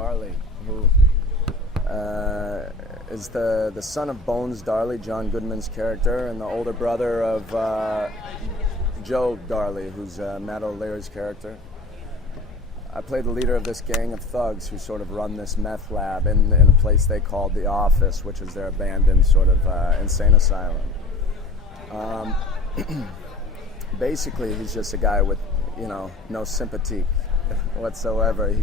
Darley, who is the son of Bones Darley, John Goodman's character, and the older brother of Joe Darley, who's Matt O'Leary's character. I played the leader of this gang of thugs who sort of run this meth lab in a place they called the Office, which is their abandoned sort of insane asylum. Basically, he's just a guy with, no sympathy whatsoever.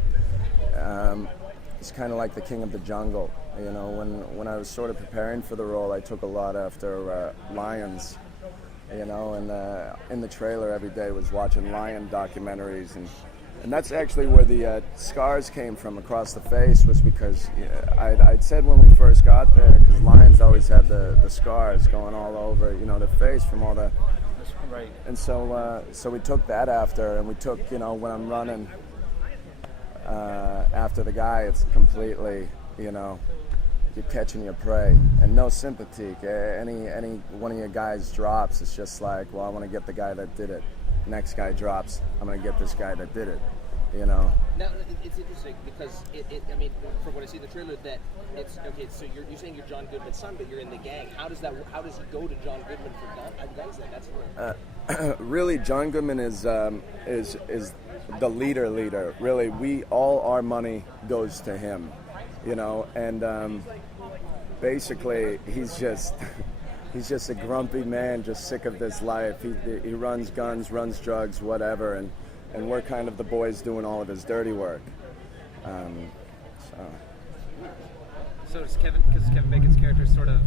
He's kind of like the king of the jungle. When I was sort of preparing for the role, I took a lot after lions. And in the trailer every day was watching lion documentaries, and that's actually where the scars came from across the face, was because I'd said when we first got there, because lions always have the scars going all over, the face from all the... Right. And so we took that after, and we took, when I'm running after the guy, it's completely, you're catching your prey, and no sympathy. Any one of your guys drops, it's just like, well, I want to get the guy that did it. Next guy drops, I'm going to get this guy that did it, Now, it's interesting because, from what I see in the trailer, that it's, okay, so you're saying you're John Goodman's son, but you're in the gang. How does he go to John Goodman for guns then? That's really, John Goodman is the leader. Really, all our money goes to him, and basically he's just a grumpy man, just sick of this life. He runs guns, runs drugs, whatever, and we're kind of the boys doing all of his dirty work. So does Kevin Bacon's character sort of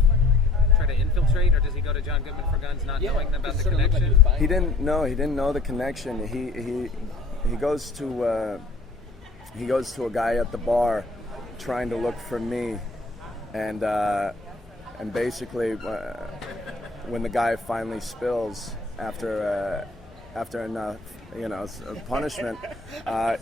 try to infiltrate, or does he go to John Goodman for guns, not knowing about the connection? He didn't know the connection. He goes to a guy at the bar, trying to look for me, and basically when the guy finally spills after enough punishment,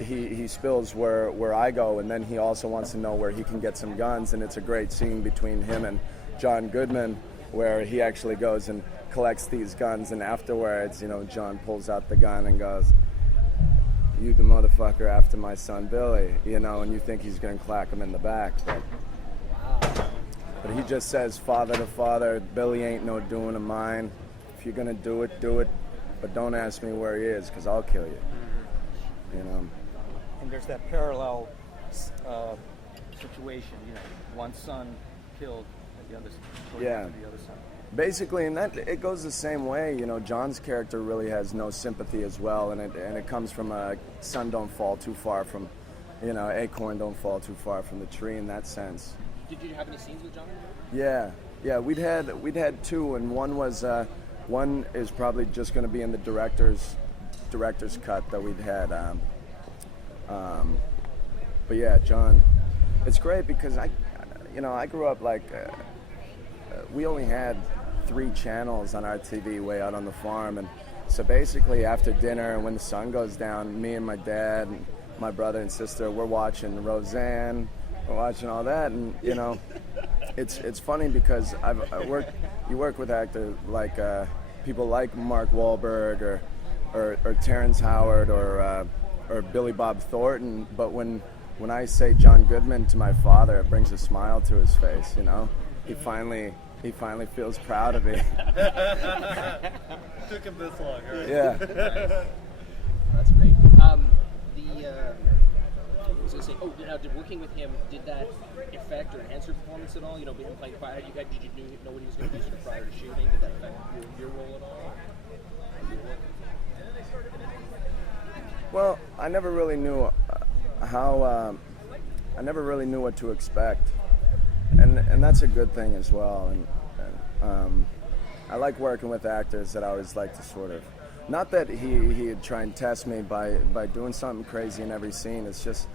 he spills where I go, and then he also wants to know where he can get some guns, and it's a great scene between him and John Goodman where he actually goes and collects these guns, and afterwards John pulls out the gun and goes, "You the motherfucker after my son Billy," and you think he's gonna clack him in the back, but he just says, father to father, Billy ain't no doing of mine. If you're gonna do it, but don't ask me where he is, because I'll kill you. And there's that parallel situation, one son killed, the other son. Basically, and that it goes the same way. John's character really has no sympathy as well, and it comes from a son don't fall too far from, acorn don't fall too far from the tree in that sense. Did you have any scenes with John? Yeah. We'd had two, and one is probably just going to be in the director's cut that we'd had. But yeah, John, it's great because I grew up we only had 3 channels on our TV way out on the farm, and so basically after dinner and when the sun goes down, me and my dad and my brother and sister, we're watching Roseanne. We're watching all that, and it's funny because you work with actors like people like Mark Wahlberg or Terrence Howard or Billy Bob Thornton, but when I say John Goodman to my father, it brings a smile to his face. He finally feels proud of me. Took him this long, right? Yeah. That's great. I was going to say, did working with him, did that affect or enhance your performance at all? Him playing fire, did you know what he was going to do prior to shooting? Did that affect your role at all? Well, I never really knew I never really knew what to expect, and that's a good thing as well. And I like working with actors that I always like to sort of, not that he'd try and test me by doing something crazy in every scene. It's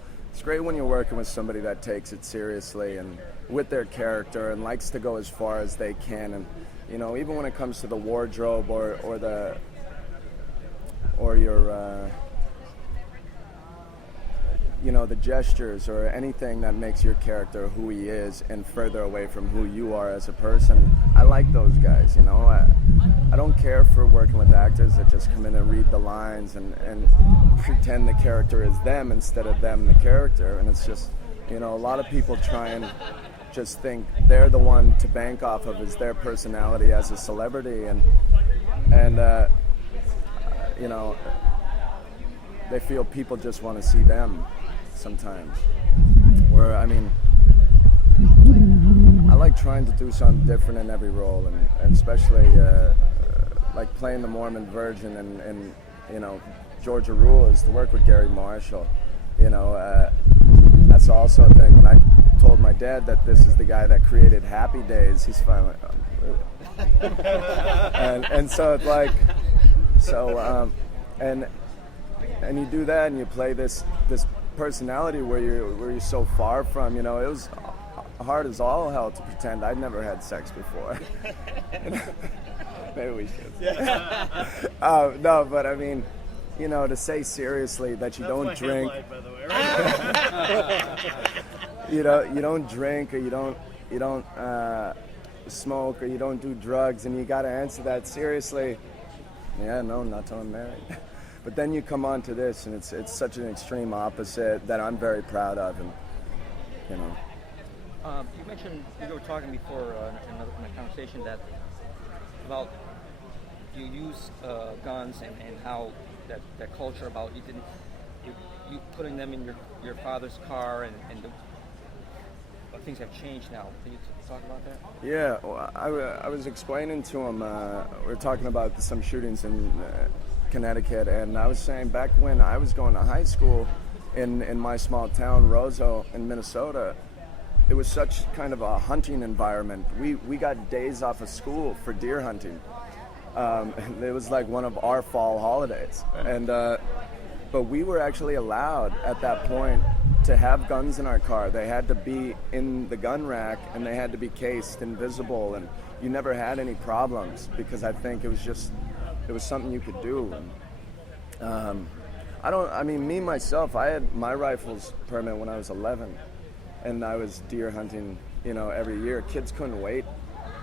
great when you're working with somebody that takes it seriously and with their character and likes to go as far as they can. And even when it comes to the wardrobe or your the gestures or anything that makes your character who he is and further away from who you are as a person, I like those guys. I don't care for working with actors that just come in and read the lines and pretend the character is them instead of them the character. And it's just, You know, a lot of people try and just think they're the one to bank off of is their personality as a celebrity, and you know, they feel people just want to see them sometimes. Where, I mean, I like trying to do something different in every role, and especially like playing the Mormon Virgin and you know, Georgia Rule is to work with Gary Marshall. You know, that's also a thing. When I told my dad that this is the guy that created Happy Days, he's finally and so it's like, so and you do that and you play this personality where you're so far from, you know. It was hard as all hell to pretend I'd never had sex before. Maybe we should. Yeah. No, but I mean, you know, to say seriously that you don't drink, headlight, by the way, right? you don't drink, or you don't smoke, or you don't do drugs, and you got to answer that seriously. Yeah, no, not till I'm married. But then you come on to this, and it's such an extreme opposite that I'm very proud of, and you know. You mentioned, you were talking before in a conversation that about you use guns and how that culture about you putting them in your father's car and things have changed now. Can you talk about that? Yeah, well, I was explaining to him, we were talking about some shootings in Connecticut, and I was saying back when I was going to high school in my small town, Roseau, in Minnesota, it was such kind of a hunting environment. We got days off of school for deer hunting. It was like one of our fall holidays. And but we were actually allowed at that point to have guns in our car. They had to be in the gun rack, and they had to be cased and visible, and you never had any problems because I think it was something you could do. And, me myself, I had my rifle's permit when I was 11, and I was deer hunting, you know, every year. Kids couldn't wait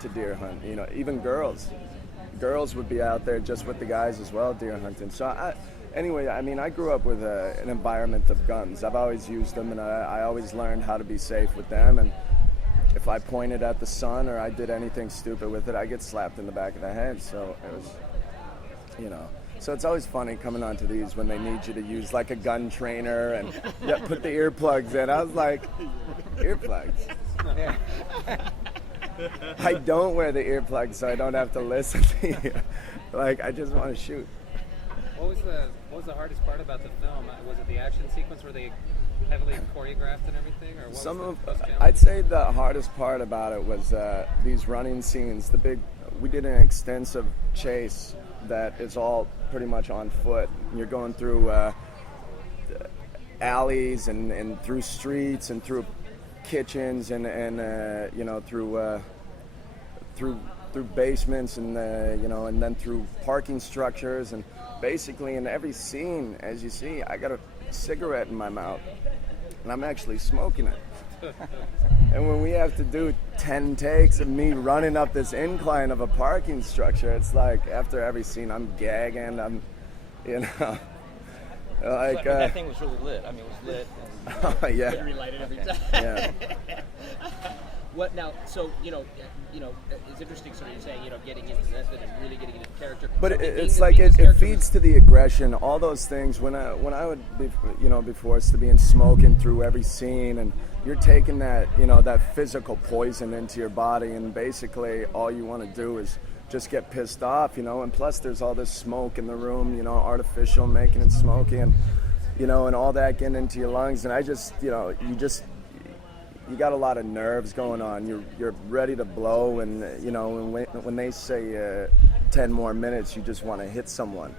to deer hunt, you know, even girls would be out there just with the guys as well, deer hunting. So I grew up with an environment of guns. I've always used them, and I always learned how to be safe with them. And if I pointed at the sun or I did anything stupid with it, I get slapped in the back of the head. So it was, you know. So it's always funny coming onto these when they need you to use like a gun trainer and put the earplugs in. I was like, earplugs? Yeah. I don't wear the earplugs so I don't have to listen to you. Like, I just want to shoot. What was the hardest part about the film? Was it the action sequence? Were they heavily choreographed and everything, or what I'd say the hardest part about it was these running scenes. We did an extensive chase that is all pretty much on foot. You're going through alleys and through streets and through kitchens and you know, through basements and you know, and then through parking structures, and basically in every scene, as you see, I got a cigarette in my mouth and I'm actually smoking it. And when we have to do 10 takes of me running up this incline of a parking structure, it's like after every scene I'm gagging, I'm, you know, like that thing was really lit. I mean, it was lit. And yeah. You relight it every time. Yeah. What now? So you know, it's interesting. Sort of you're saying, you know, getting into this and really getting into the character. But so it's like it feeds to the aggression, all those things. When I would be, you know, be forced to be in smoking through every scene, and you're taking that, you know, that physical poison into your body, and basically all you want to do is just get pissed off, you know. And plus, there's all this smoke in the room, you know, artificial, making it smoky, and you know, and all that getting into your lungs. And I just, you know, you got a lot of nerves going on. You're ready to blow, and you know, when they say 10 more minutes, you just want to hit someone.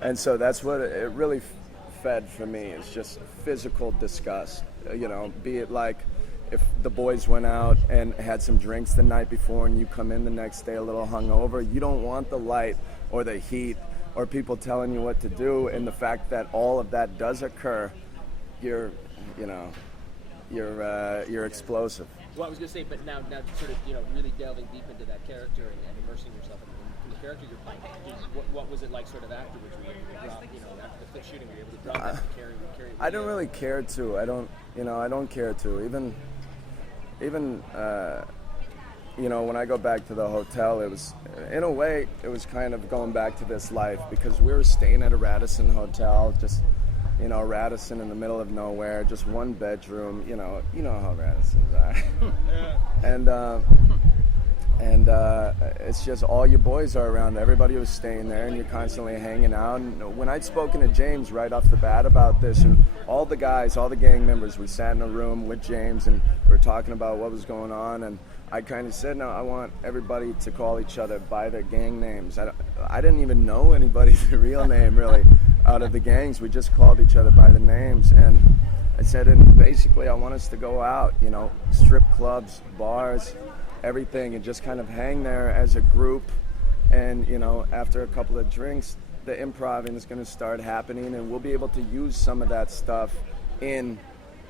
And so that's what it really fed for me, is just physical disgust. You know, be it like if the boys went out and had some drinks the night before and you come in the next day a little hungover, you don't want the light or the heat or people telling you what to do. And the fact that all of that does occur, you're explosive. Well, I was going to say, but now sort of, you know, really delving deep into that character and immersing yourself in the character you're playing. What was it like sort of afterwards? Were you able to drop, after the shooting, were you able to drop that and carry I don't really care to. I don't care to. Even when I go back to the hotel, it was, in a way, it was kind of going back to this life, because we were staying at a Radisson hotel, just, Radisson in the middle of nowhere, just one bedroom, you know how Radissons are. And it's just all your boys are around. Everybody was staying there, and you're constantly hanging out. And when I'd spoken to James right off the bat about this, and all the guys, all the gang members, we sat in a room with James, and we were talking about what was going on. And I kind of said, no, I want everybody to call each other by their gang names. I didn't even know anybody's real name, really, out of the gangs. We just called each other by the names. And I said, and basically, I want us to go out, strip clubs, bars, everything, and just kind of hang there as a group. And after a couple of drinks, the improv is going to start happening, and we'll be able to use some of that stuff in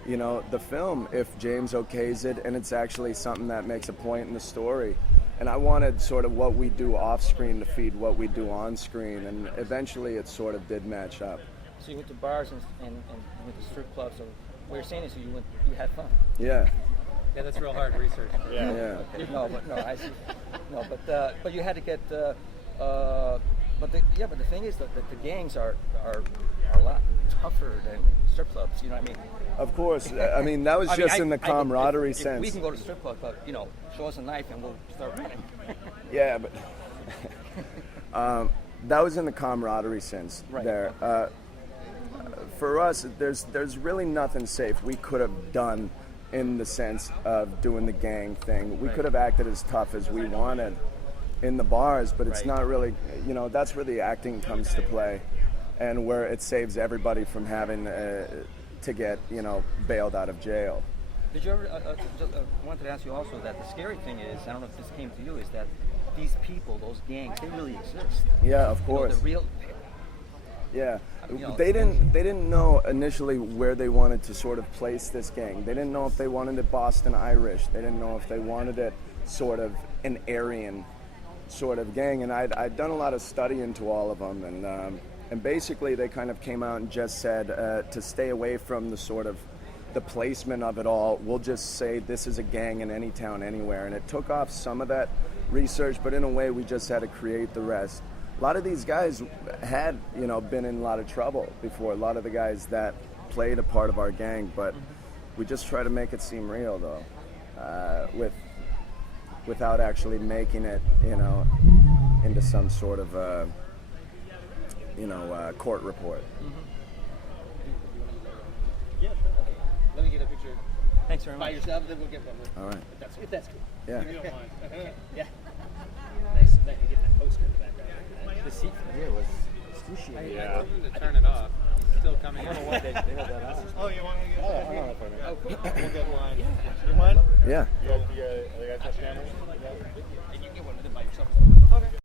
the film if James okays it, and it's actually something that makes a point in the story. And I wanted sort of what we do off screen to feed what we do on screen, and eventually it sort of did match up. So you went to bars and you went to strip clubs. So what you're saying is you had fun. Yeah. Yeah, that's real hard research. Yeah. Okay. No, I see. No, but you had to get. But the thing is that the gangs are a lot tougher than strip clubs. You know what I mean? Of course. I mean, that was just in the camaraderie sense. We can go to strip club, but show us a knife and we'll start running. Yeah, but that was in the camaraderie sense right. there. For us, there's really nothing safe we could have done in the sense of doing the gang thing. We could have acted as tough as we wanted in the bars, but it's not really, that's where the acting comes to play, and where it saves everybody from having to get, bailed out of jail. Did you ever, I wanted to ask you also that the scary thing is, I don't know if this came to you, is that these people, those gangs, they really exist. Yeah, of course. The real... Yeah, they didn't know initially where they wanted to sort of place this gang. They didn't know if they wanted it Boston Irish. They didn't know if they wanted it sort of an Aryan sort of gang. And I'd done a lot of study into all of them, and basically they kind of came out and just said to stay away from the sort of the placement of it all. We'll just say this is a gang in any town, anywhere. And it took off some of that research, but in a way we just had to create the rest. A lot of these guys had, been in a lot of trouble before. A lot of the guys that played a part of our gang, but we just try to make it seem real, though, without actually making it, into some sort of, court report. Yeah. Okay. Let me get a picture. Thanks very much. By yourself, then we'll get one. All right. If that's cool. Yeah. If you don't mind. Yeah. Nice. Get that poster in the background. The seat here was excruciating. I told them to turn it off. It's still coming in. What they had that on. Oh, you want to get I don't know. We'll get line. You mind? Yeah. You guys touch cameras?